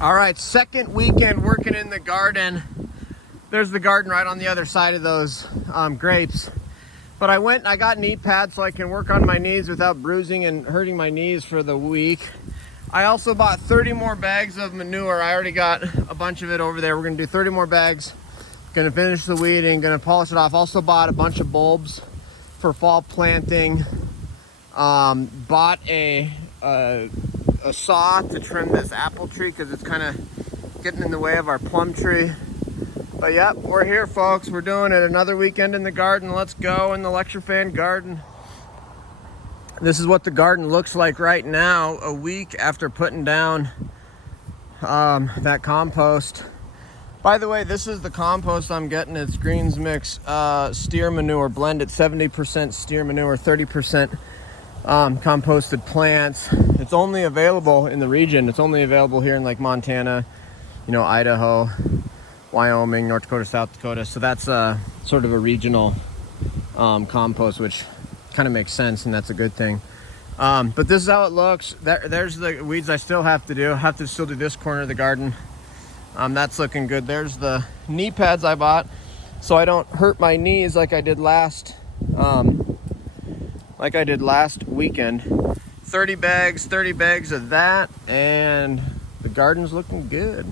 All right, second weekend working in the garden. There's the garden right on the other side of those grapes. But I went and I got knee pads so I can work on my knees without bruising and hurting my knees for the week. I also bought 30 more bags of manure. I already got a bunch of it over there. We're gonna do 30 more bags. Gonna finish the weeding, gonna polish it off. Also bought a bunch of bulbs for fall planting. Bought a saw to trim this apple tree because it's kind of getting in the way of our plum tree. But yep, we're here, folks. We're doing it. Another weekend in the garden. Let's go in the lecture fan garden. This is what the garden looks like right now, a week after putting down that compost. By the way, this is the compost I'm getting. It's Greens Mix steer manure blended, 70% steer manure, 30% composted plants. It's only available in the region. It's only available here in like Montana, you know, Idaho, Wyoming, North Dakota, South Dakota. So that's sort of a regional compost, which kind of makes sense, and that's a good thing. But this is how it looks. There's the weeds I still have to do. I have to still do this corner of the garden. That's looking good. There's the knee pads I bought so I don't hurt my knees like I did last weekend. 30 bags of that, and the garden's looking good.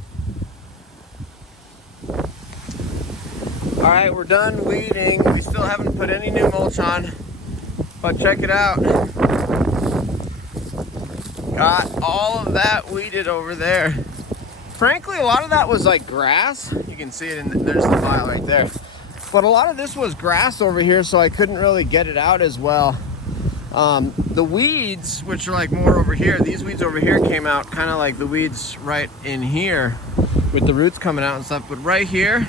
All right, we're done weeding. We still haven't put any new mulch on, but check it out. Got all of that weeded over there. Frankly, a lot of that was like grass. You can see it there's the pile right there. But a lot of this was grass over here, so I couldn't really get it out as well. The weeds, which are like more over here, these weeds over here came out kind of like the weeds right in here with the roots coming out and stuff. But right here,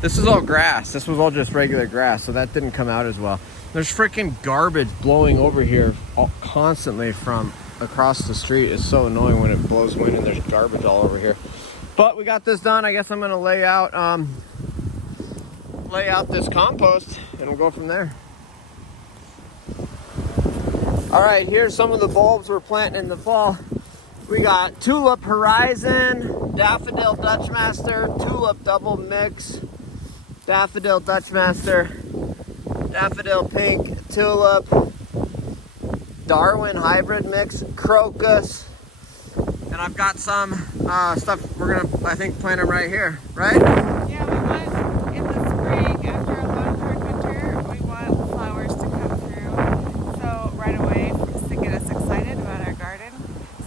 this is all grass. This was all just regular grass, so that didn't come out as well. There's freaking garbage blowing over here constantly from across the street. It's so annoying when it blows wind and there's garbage all over here. But we got this done. I guess I'm gonna lay out this compost and we'll go from there. All right, here's some of the bulbs we're planting in the fall. We got Tulip Horizon, Daffodil Dutchmaster, Tulip Double Mix, Daffodil Dutchmaster, Daffodil Pink, Tulip, Darwin Hybrid Mix, Crocus, and I've got some stuff we're gonna, I think, plant them right here, right? Yeah, we want, in the spring, after a long, hard winter, we want flowers to come through, so right away, to get us excited about our garden.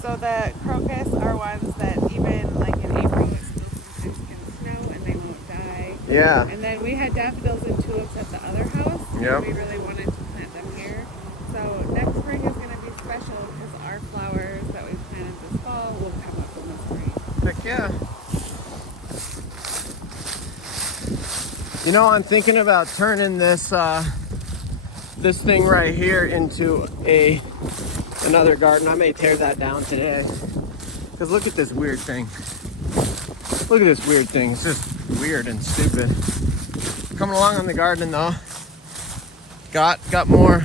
So the crocus are ones that even like in April, it's still can snow and they won't die. Yeah. And then we had daffodils and tulips at the other house. Yep. We really wanted to plant them here. So next spring is going to be special because our flowers that we planted this fall will come up in the spring. Heck yeah. You know, I'm thinking about turning this this thing right here into another garden. I may tear that down today. Because look at this weird thing. Look at this weird thing. It's just weird and stupid. Coming along on the garden though. Got more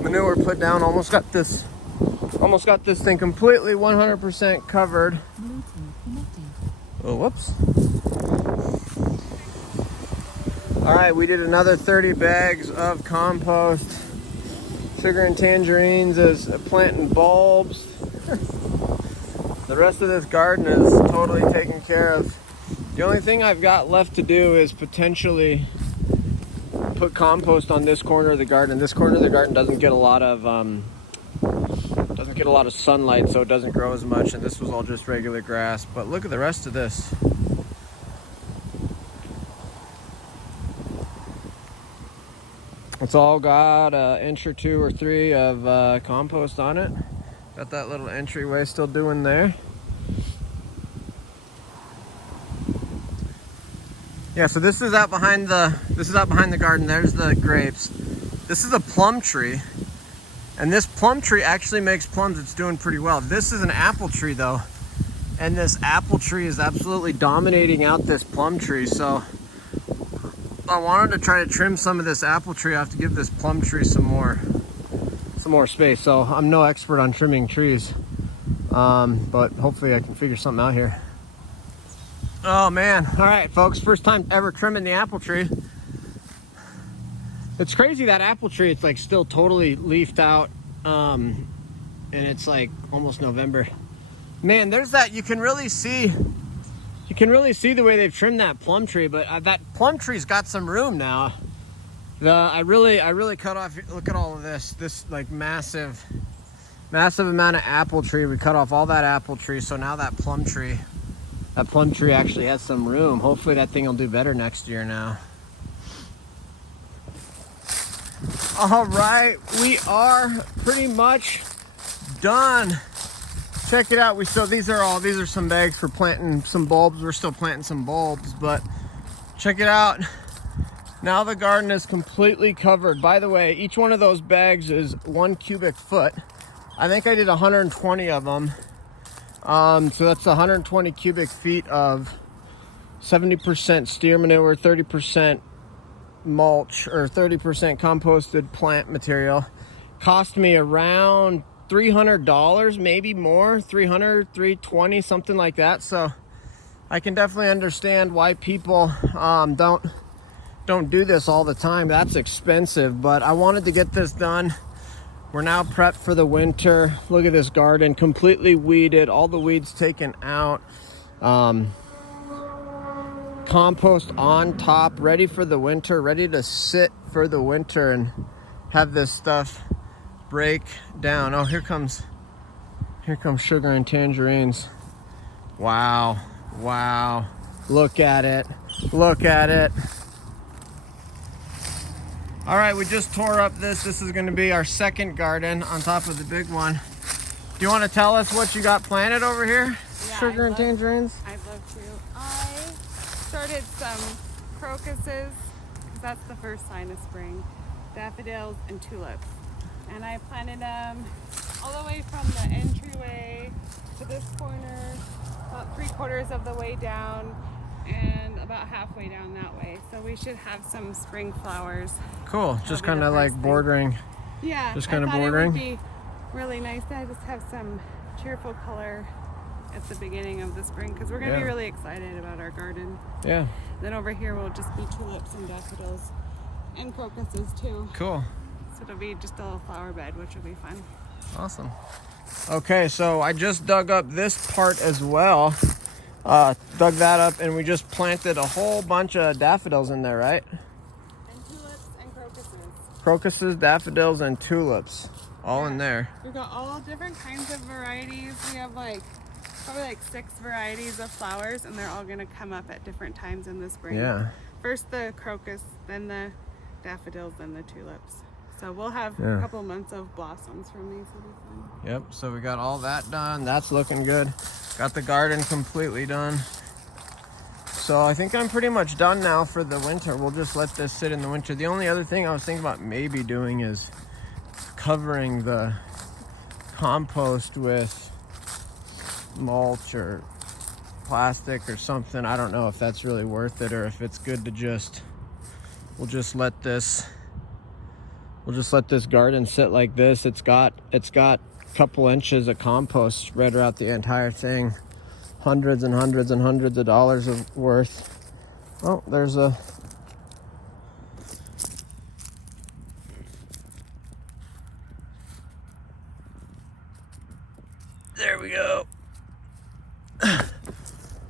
manure put down. Almost got this thing completely 100% covered. Oh, whoops. All right, we did another 30 bags of compost. Sugar and tangerines is planting bulbs. The rest of this garden is totally taken care of. The only thing I've got left to do is potentially put compost on this corner of the garden. This corner of the garden doesn't get a lot of sunlight, so it doesn't grow as much, and this was all just regular grass. But look at the rest of this. It's all got an inch or two or three of compost on it. Got that little entryway still doing there. Yeah, so this is out behind the garden. There's the grapes. This is a plum tree, and this plum tree actually makes plums. It's doing pretty well. This is an apple tree though, and this apple tree is absolutely dominating out this plum tree. So I wanted to try to trim some of this apple tree off to give this plum tree some more space. So I'm no expert on trimming trees. But hopefully I can figure something out here. Oh man, all right folks, first time ever trimming the apple tree. It's crazy, that apple tree, it's like still totally leafed out, and it's like almost November. Man, there's that, you can really see the way they've trimmed that plum tree, but that plum tree's got some room now. I really cut off, look at all of this like massive amount of apple tree. We cut off all that apple tree, so now that plum tree actually has some room. Hopefully that thing will do better next year now. All right, we are pretty much done. Check it out. These are some bags for planting some bulbs. We're still planting some bulbs, but check it out. Now the garden is completely covered. By the way, each one of those bags is 1 cubic foot. I think I did 120 of them. So that's 120 cubic feet of 70% steer manure, 30% mulch, or 30% composted plant material. Cost me around $300, maybe more, $300, $320, something like that. So I can definitely understand why people don't do this all the time. That's expensive, but I wanted to get this done. We're now prepped for the winter. Look at this garden, completely weeded, all the weeds taken out. Compost on top, ready for the winter, ready to sit for the winter and have this stuff break down. Oh, here comes sugar and tangerines. Wow, wow. Look at it. Look at it. All right, we just tore up this. This is gonna be our second garden on top of the big one. Do you wanna tell us what you got planted over here? Yeah, Sugar and tangerines? I'd love to. I started some crocuses, because that's the first sign of spring, daffodils and tulips. And I planted them all the way from the entryway to this corner, about 3/4 of the way down, and about halfway down that way. So we should have some spring flowers. Cool, just kind of like bordering. Yeah, just kind of I thought bordering. it would be really nice to just have some cheerful color at the beginning of the spring, because we're going to be really excited about our garden. Yeah. Then over here will just be tulips and daffodils and crocuses too. Cool. So it'll be just a little flower bed, which will be fun. Awesome. Okay, so I just dug up this part as well. Dug that up, and we just planted a whole bunch of daffodils in there, right? And tulips and crocuses. Crocuses, daffodils, and tulips, all in there. We've got all different kinds of varieties. We have probably like 6 varieties of flowers, and they're all gonna come up at different times in the spring. Yeah. First the crocus, then the daffodils, then the tulips. So we'll have a couple months of blossoms from these. It'll be fun. Yep, so we got all that done. That's looking good. Got the garden completely done. So I think I'm pretty much done now for the winter. We'll just let this sit in the winter. The only other thing I was thinking about maybe doing is covering the compost with mulch or plastic or something. I don't know if that's really worth it, or if it's good to we'll just let this garden sit like this. It's got a couple inches of compost spread around the entire thing. Hundreds and hundreds and hundreds of dollars worth. Oh, there's a there we go.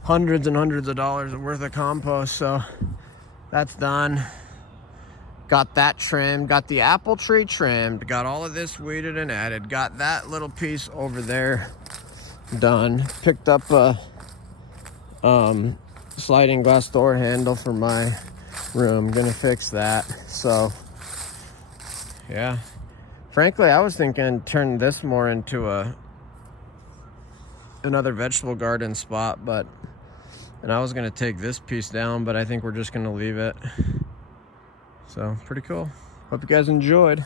Hundreds and hundreds of dollars worth of compost. So that's done. Got that trimmed, got the apple tree trimmed, got all of this weeded and added, got that little piece over there done. Picked up a sliding glass door handle for my room. Gonna fix that. So yeah, frankly I was thinking turn this more into another vegetable garden spot, and I was gonna take this piece down, but I think we're just gonna leave it. So pretty cool. Hope you guys enjoyed.